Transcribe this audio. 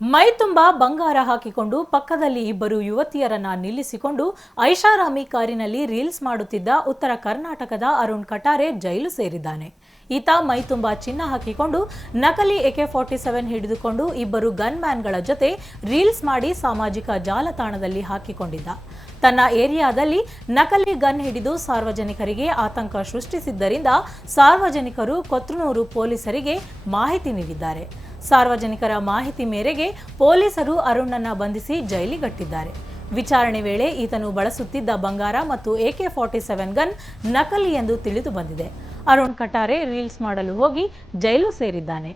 ಮೈ ತುಂಬಾ ಬಂಗಾರ ಹಾಕಿಕೊಂಡು ಪಕ್ಕದಲ್ಲಿ ಇಬ್ಬರು ಯುವತಿಯರನ್ನ ನಿಲ್ಲಿಸಿಕೊಂಡು ಐಷಾರಾಮಿ ಕಾರಿನಲ್ಲಿ ರೀಲ್ಸ್ ಮಾಡುತ್ತಿದ್ದ ಉತ್ತರ ಕರ್ನಾಟಕದ ಅರುಣ್ ಕಟಾರೆ ಜೈಲು ಸೇರಿದ್ದಾನೆ. ಈತ ಮೈ ತುಂಬಾ ಚಿನ್ನ ಹಾಕಿಕೊಂಡು ನಕಲಿ AK-47 ಹಿಡಿದುಕೊಂಡು ಇಬ್ಬರು ಗನ್ ಮ್ಯಾನ್ಗಳ ಜೊತೆ ರೀಲ್ಸ್ ಮಾಡಿ ಸಾಮಾಜಿಕ ಜಾಲತಾಣದಲ್ಲಿ ಹಾಕಿಕೊಂಡಿದ್ದ. ತನ್ನ ಏರಿಯಾದಲ್ಲಿ ನಕಲಿ ಗನ್ ಹಿಡಿದು ಸಾರ್ವಜನಿಕರಿಗೆ ಆತಂಕ ಸೃಷ್ಟಿಸಿದ್ದರಿಂದ ಸಾರ್ವಜನಿಕರು ಕೊತ್ರನೂರು ಪೊಲೀಸರಿಗೆ ಮಾಹಿತಿ ನೀಡಿದ್ದಾರೆ. ಸಾರ್ವಜನಿಕರ ಮಾಹಿತಿ ಮೇರೆಗೆ ಪೊಲೀಸರು ಅರುಣನ್ನ ಬಂಧಿಸಿ ಜೈಲಿಗಟ್ಟಿದ್ದಾರೆ. ವಿಚಾರಣೆ ವೇಳೆ ಈತನು ಬಳಸುತ್ತಿದ್ದ ಬಂಗಾರ ಮತ್ತು AK-47 ಗನ್ ನಕಲಿ ಎಂದು ತಿಳಿದು ಬಂದಿದೆ. ಅರುಣ್ ಕಟಾರೆ ರೀಲ್ಸ್ ಮಾಡಲು ಹೋಗಿ ಜೈಲು ಸೇರಿದ್ದಾನೆ.